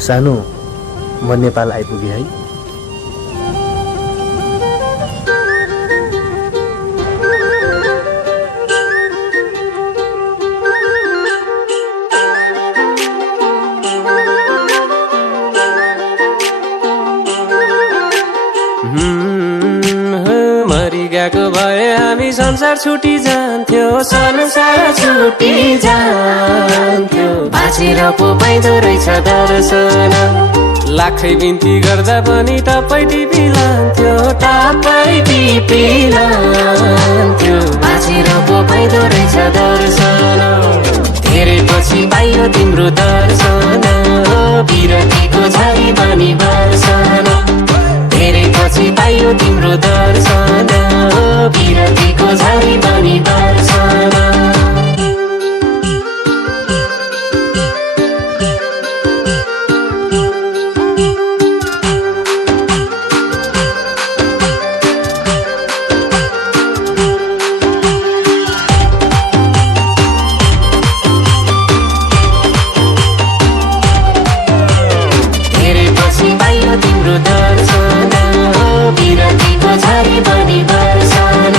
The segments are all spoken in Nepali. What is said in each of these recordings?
सानो म नेपाल आइपुगेँ है। मरिगएको भए हामी संसार छुटी जान्थ्यो, संसार छुटी जान्थ्यो। बाँचेर पो पाइँदो रहेछ दर्शन, लाखै बिन्ती गर्दा पनि टप्पै टिपी लान्थ्यो, टप्पै टिपी लान्थ्यो। बाँचेर पो पाइँदो रहेछ दर्शन, धेरै पछि पाइयो तिम्रो दर्शन, बिरतीको झरी बनी वर्षन। धेरै पछि पाइयो तिम्रो दर्शन, बिरतीको झरी बनी वर्षन। तिम्रो दर्शन, बिरतीको झरी बनी वर्षन।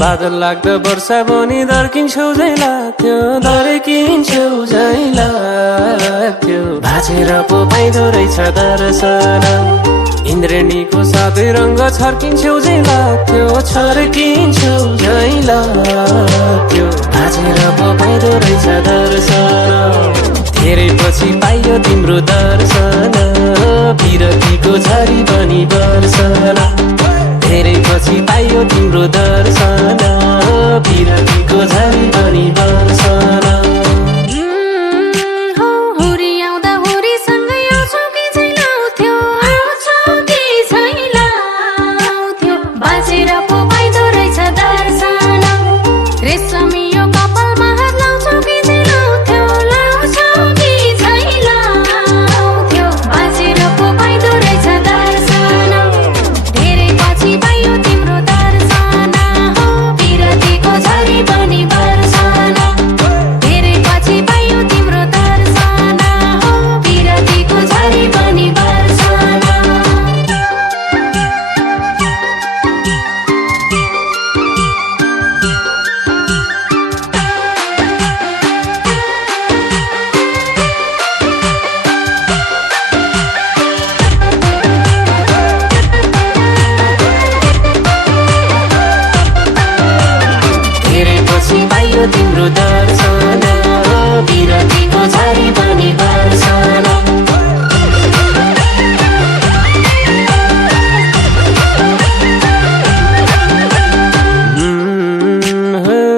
बादल लाग्दा वर्षा पनि दर्किन्छौ झै लाग्थ्यो, दर्किन्छौ झै लाग्थ्यो। भाँचेर पो पाइँदो रहेछ दर्शन, इन्द्रेणीको साथै रङ्ग छर्किन्छौ झै लाग्थ्यो, छर्किन्छौ झै लाग्थ्यो। भाँचेर पो पाइँदो रहेछ दर्शन, धेरै पछि पाइयो तिम्रो दर्शन, बिरतीको झरी बनी वर्षन। धेरै पछि पाइयो तिम्रो दर्शन, बिरतीको झरी बनी वर्षन। तिम्रो दर्शन, बिरतीको झरी बनी वर्षन।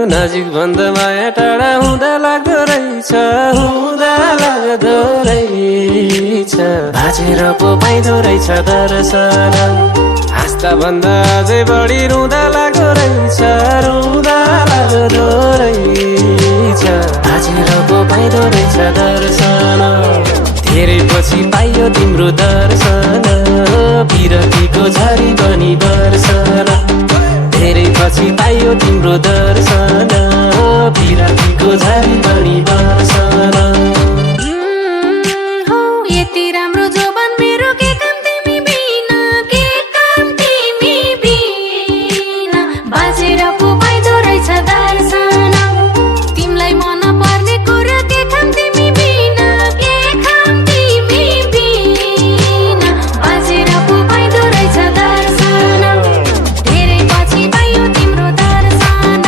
नजिक भन्दा माया टाढा हुँदा लाग्दो रहेछ, हुँदा लाग्दो रहेछ। भाँचेर पो पाइँदो रहेछ दर्शन, आस्था भन्दा अझै बढी रुँदा लाग्दो रहेछ, रुँदा लाग्दो रहेछ। भाँचेर पो पाइँदो रहेछ दर्शन, धेरै पछि पाइयो तिम्रो दर्शन, बिरतीको झरी बनी वर्षन। धेरै पछि पाइयो तिम्रो दर्शन, बिरतीको झरी बनी वर्षन। यति राम्रो जोबन मेरो के काम तिमी बिना, के काम तिमी बिना। बाँचेर पो पाइँदो रहेछ दर्शन, तिमीलाई मन पर्ने कुरा के काम तिमी बिना, के काम तिमी बिना। बाँचेर पो पाइँदो रहेछ दर्शन, धेरै पछि पाइयो तिम्रो दर्शन,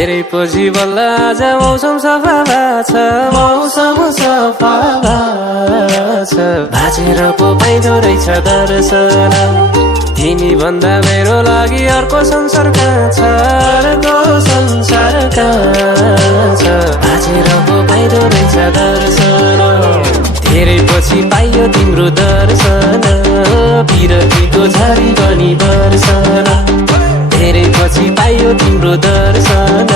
धेरै पछि बल्ल आज मौसम सफा भएको छ, मौसम सफा भएको छ। भाँचेर पो पाइँदो रहेछ दर्शन, तिमी भन्दा मेरो लागि अर्को संसार कहाँ छ, अर्को संसार कहाँ छ। भाँचेर पो पाइँदो रहेछ दर्शन, धेरै पछि पाइयो तिम्रो दर्शन, बिरतीको झरी बनी वर्षन। धेरै पछि पाइयो तिम्रो दर्शन,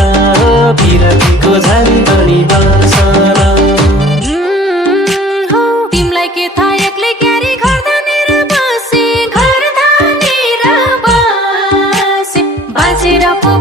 बिरतीको झरी बनी वर्षन। तिमीलाई के थाहा एक्लै क्यारी घर धानेर बसे, घर धानेर बसे। बाँचेर पो